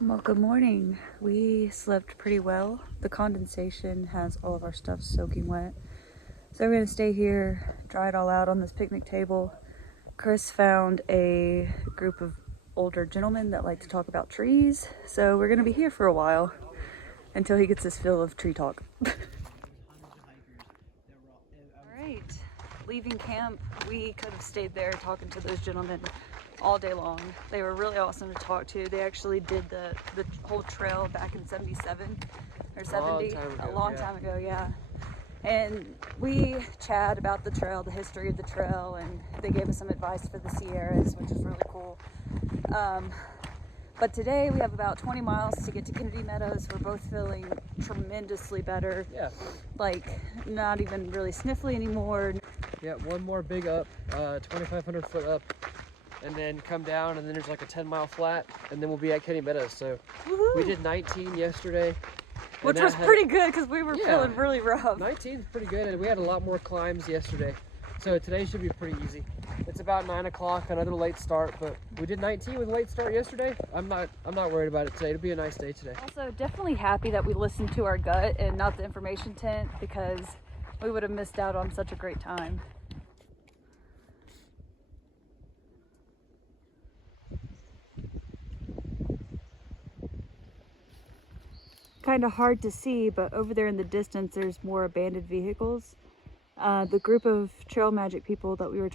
Well, good morning. We slept pretty well. The condensation has all of our stuff soaking wet. So we're gonna stay here, dry it all out on this picnic table. Chris found a group of older gentlemen that like to talk about trees. So we're gonna be here for a while until he gets his fill of tree talk. All right, leaving camp, we could have stayed there talking to those gentlemen all day long. They were really awesome to talk to. They actually did the whole trail back in 77 or 70, a long time ago, yeah. And we chat about the trail, the history of the trail, and they gave us some advice for the Sierras, which is really cool. But today we have about 20 miles to get to Kennedy Meadows. We're both feeling tremendously better. Yeah. Like not even really sniffly anymore. Yeah, one more big up, 2,500 foot up, and then come down, and then there's like a 10-mile flat, and then we'll be at Kennedy Meadows. So we did 19 yesterday. Which was pretty good because we were feeling really rough. 19 is pretty good, and we had a lot more climbs yesterday. So today should be pretty easy. It's about 9 o'clock, another late start, but we did 19 with a late start yesterday. I'm not worried about it today. It'll be a nice day today. Also, definitely happy that we listened to our gut and not the information tent, because we would have missed out on such a great time. Kind of hard to see, but over there in the distance there's more abandoned vehicles. The group of trail magic people that we were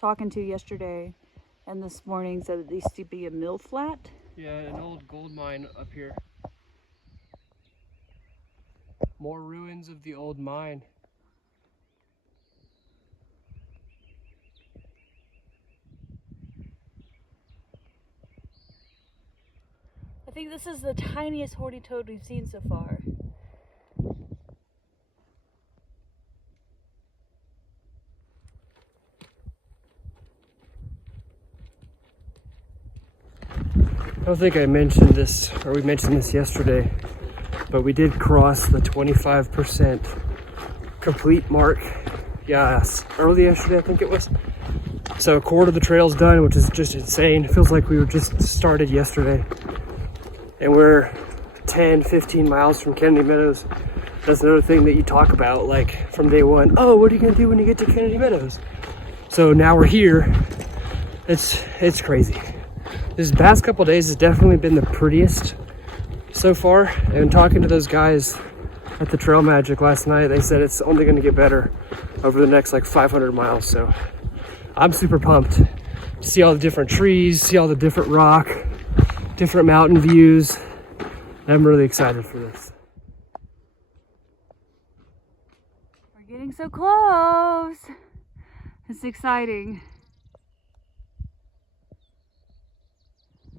talking to yesterday and this morning said that there used to be a mill flat. Yeah, an old gold mine up here. More ruins of the old mine. I think this is the tiniest horty toad we've seen so far. I don't think I mentioned this, or we mentioned this yesterday, but we did cross the 25% complete mark. Yes, early yesterday I think it was. So a quarter of the trail's done, which is just insane. It feels like we were just started yesterday. And we're 10, 15 miles from Kennedy Meadows. That's another thing that you talk about, like from day one. Oh, what are you gonna do when you get to Kennedy Meadows? So now we're here. It's crazy. This past couple of days has definitely been the prettiest so far. And talking to those guys at the Trail Magic last night, they said it's only going to get better over the next like 500 miles. So I'm super pumped to see all the different trees, see all the different rock, different mountain views. I'm really excited for this. We're getting so close. It's exciting.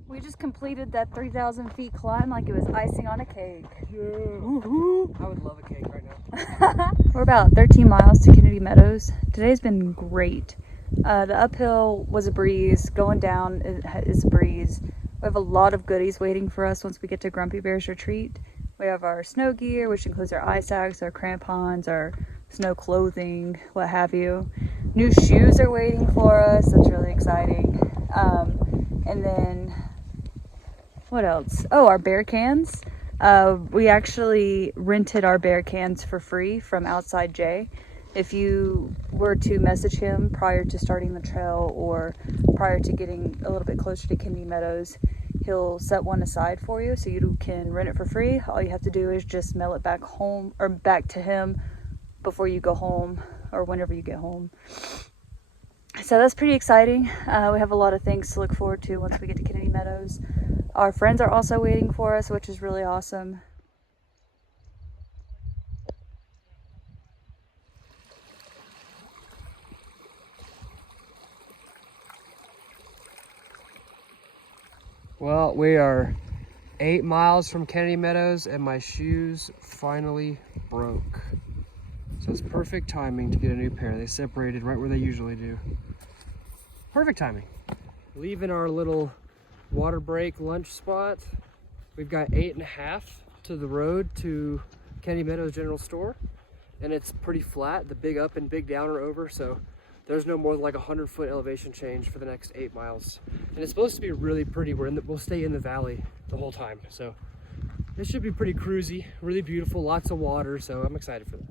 We just completed that 3,000 feet climb like it was icing on a cake. Yeah. Woohoo! I would love a cake right now. We're about 13 miles to Kennedy Meadows. Today's been great. The uphill was a breeze. Going down is a breeze. We have a lot of goodies waiting for us once we get to Grumpy Bear's retreat. We have our snow gear, which includes our ice axe, our crampons, our snow clothing, what have you. New shoes are waiting for us. That's really exciting. And then what else? Oh, our bear cans. We actually rented our bear cans for free from Outside Jay. If you were to message him prior to starting the trail or prior to getting a little bit closer to Kennedy Meadows, he'll set one aside for you so you can rent it for free. All you have to do is just mail it back home or back to him before you go home or whenever you get home. So that's pretty exciting. We have a lot of things to look forward to once we get to Kennedy Meadows. Our friends are also waiting for us, which is really awesome. Well, we are 8 miles from Kennedy Meadows and my shoes finally broke. So it's perfect timing to get a new pair. They separated right where they usually do. Perfect timing. Leaving our little water break lunch spot. We've got 8.5 to the road to Kennedy Meadows General Store. And it's pretty flat. The big up and big down are over. So there's no more than like 100-foot elevation change for the next 8 miles. And it's supposed to be really pretty. We'll stay in the valley the whole time. So this should be pretty cruisy, really beautiful, lots of water. So I'm excited for that.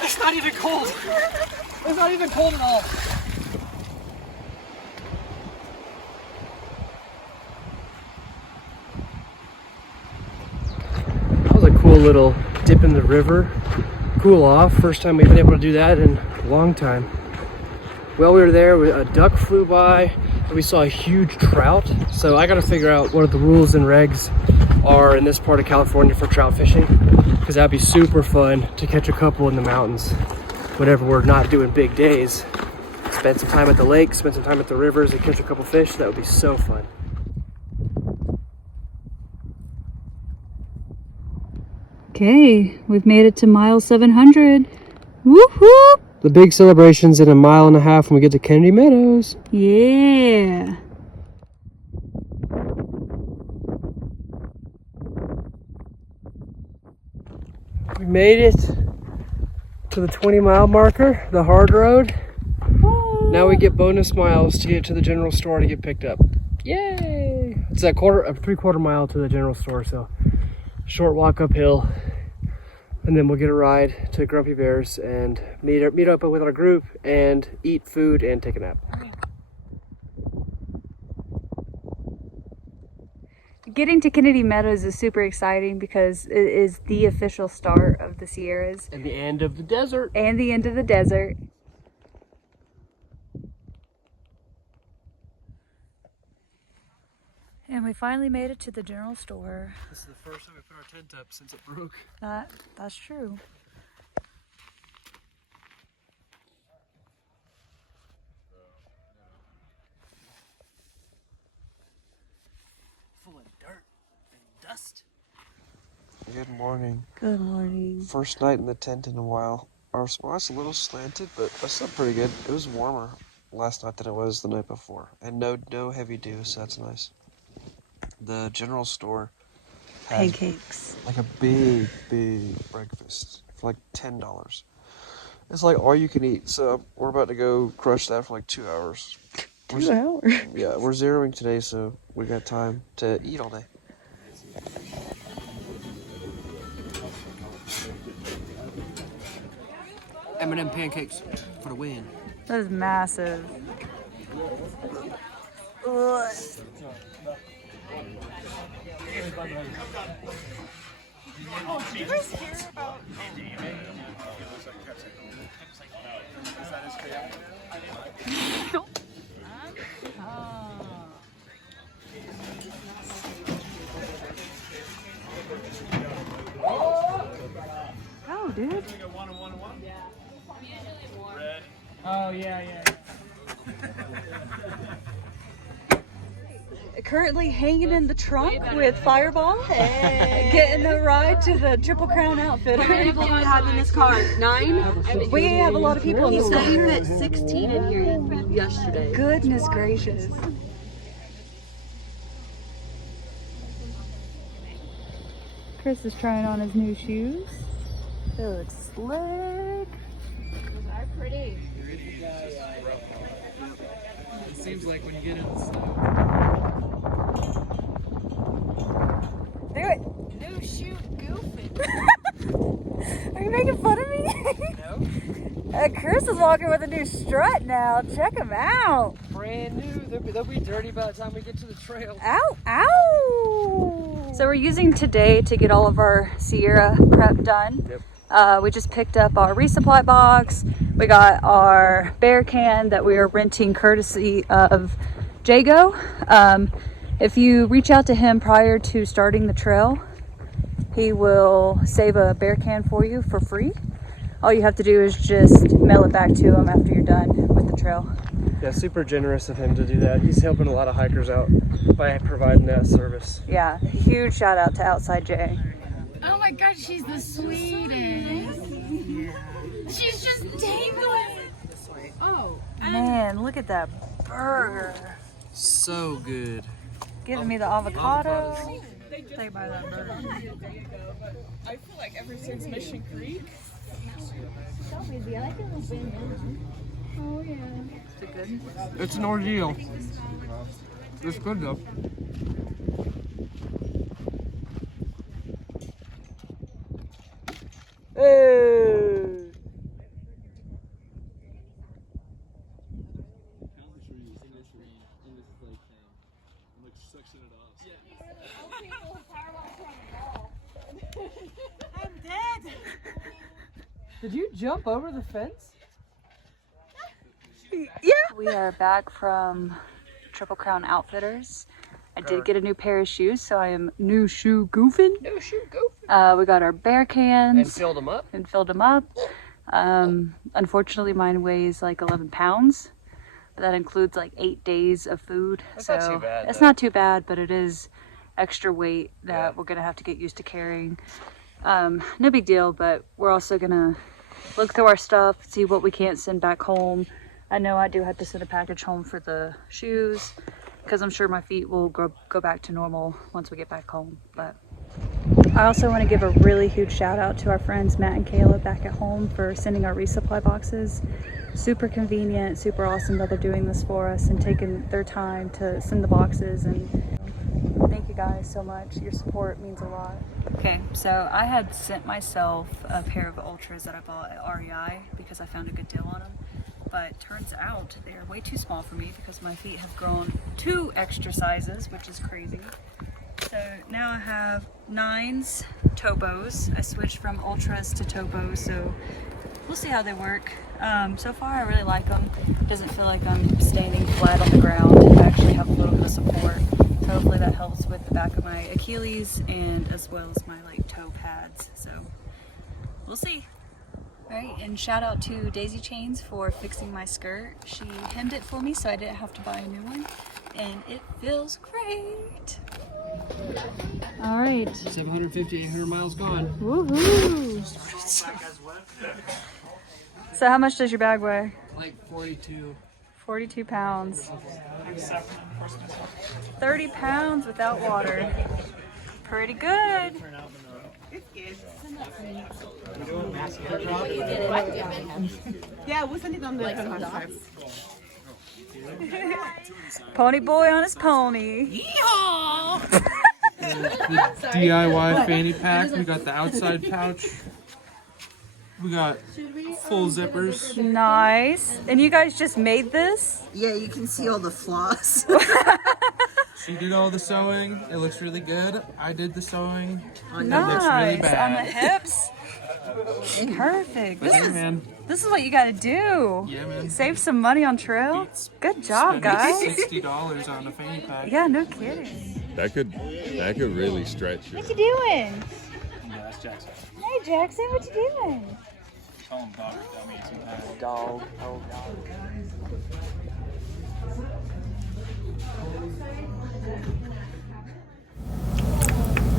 It's not even cold. It's not even cold at all. That was a cool little dip in the river. Cool off. First time we've been able to do that in a long time. While we were there, a duck flew by and we saw a huge trout. So I got to figure out what the rules and regs are in this part of California for trout fishing, because that'd be super fun to catch a couple in the mountains whenever we're not doing big days. Spend some time at the lake, spend some time at the rivers and catch a couple fish. That would be so fun. Okay, we've made it to mile 700. Woohoo! The big celebration's in a mile and a half when we get to Kennedy Meadows. Yeah. We made it to the 20-mile marker, the hard road. Woo. Now we get bonus miles to get to the general store to get picked up. Yay! It's a 3/4 mile to the general store, so short walk uphill. And then we'll get a ride to Grumpy Bear's and meet up with our group and eat food and take a nap. Getting to Kennedy Meadows is super exciting because it is the official start of the Sierras. And the end of the desert. And the end of the desert. And we finally made it to the general store. This is the first time we put our tent up since it broke. That's true. Full of dirt and dust. Good morning. Good morning. First night in the tent in a while. Our spot's a little slanted, but I slept pretty good. It was warmer last night than it was the night before. And no heavy dew, so that's nice. The general store has Pancakes. like a big breakfast for like $10. It's like all you can eat, so we're about to go crush that for like 2 hours. 2 hours? Yeah, we're zeroing today, so we got time to eat all day. M&M pancakes for the win. That is massive. Ugh. Oh, did you guys hear about? Oh, dude. Oh, yeah. Currently hanging in the trunk with Fireball, getting a ride to the Triple Crown Outfitter. How many people do we have in this car? 9? We have a lot of people in He this said he car. fit 16 in here yesterday. Goodness gracious. Chris is trying on his new shoes. They look slick. Pretty. It seems like when you get in the snow. Do it. New shoe goofy. Are you making fun of me? No. Chris is walking with a new strut now. Check him out. Brand new. They'll be dirty by the time we get to the trail. Ow, ow. So we're using today to get all of our Sierra prep done. Yep. We just picked up our resupply box. We got our bear can that we are renting courtesy of Jago. If you reach out to him prior to starting the trail, he will save a bear can for you for free. All you have to do is just mail it back to him after you're done with the trail. Yeah, super generous of him to do that. He's helping a lot of hikers out by providing that service. Yeah, huge shout out to Outside J. Oh my god, she's the sweetest. She's just dangling. Oh, Man, look at that burger. So good. Giving me the avocado. stay by that burger. I feel like ever since Mission Creek. Oh yeah. Is it good? It's an ordeal. It's good though. Hey. I'm dead. Did you jump over the fence? Yeah. We are back from Triple Crown Outfitters. I did get a new pair of shoes, so I am new shoe goofing. No, shoot, go. We got our bear cans And filled them up. and filled them up. Unfortunately, mine weighs like 11 pounds, but that includes like 8 days of food. That's so not too bad, it's though. not too bad, but it is extra weight that we're gonna have to get used to carrying. No big deal, but we're also gonna look through our stuff, see what we can't send back home. I know I do have to send a package home for the shoes, because I'm sure my feet will go back to normal once we get back home. But I also want to give a really huge shout out to our friends Matt and Kayla back at home for sending our resupply boxes. Super convenient, super awesome that they're doing this for us and taking their time to send the boxes. And thank you guys so much. Your support means a lot. Okay, so I had sent myself a pair of Ultras that I bought at REI because I found a good deal on them. But turns out they're way too small for me because my feet have grown 2 extra sizes, which is crazy. So now I have 9s, Tobos. I switched from Ultras to Tobos, so we'll see how they work. So far I really like them. It doesn't feel like I'm standing flat on the ground. I actually have a little bit of support. So hopefully that helps with the back of my Achilles and as well as my like toe pads. So we'll see. Right, and shout out to Daisy Chains for fixing my skirt. She hemmed it for me so I didn't have to buy a new one. And it feels great. All right. 750, 800 miles gone. Woohoo! So how much does your bag weigh? Like 42. 42 pounds. 30 pounds without water. Pretty good. Yeah, we'll send it on the hashtag. Pony boy on his pony. The DIY fanny pack. We got the outside pouch. We got full zippers. Nice. And you guys just made this? Yeah, you can see all the flaws. She did all the sewing. It looks really good. I did the sewing. It Nice. looks really On the bad. hips. Perfect. But hey, man. This is what you gotta do. Yeah, man. Save some money on trail. Good job, guys. $60 on a fanny pack. Yeah, no kidding. That could really stretch you. What you doing? Yeah, that's Jackson. Hey Jackson, what you doing? Call him dog dummy sometimes. Dog. Oh, dog.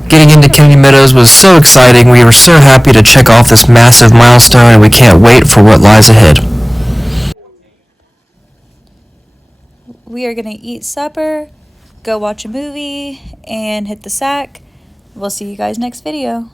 Getting into Kennedy Meadows was so exciting. We were so happy to check off this massive milestone, and we can't wait for what lies ahead. We are gonna eat supper, go watch a movie, and hit the sack. We'll see you guys next video.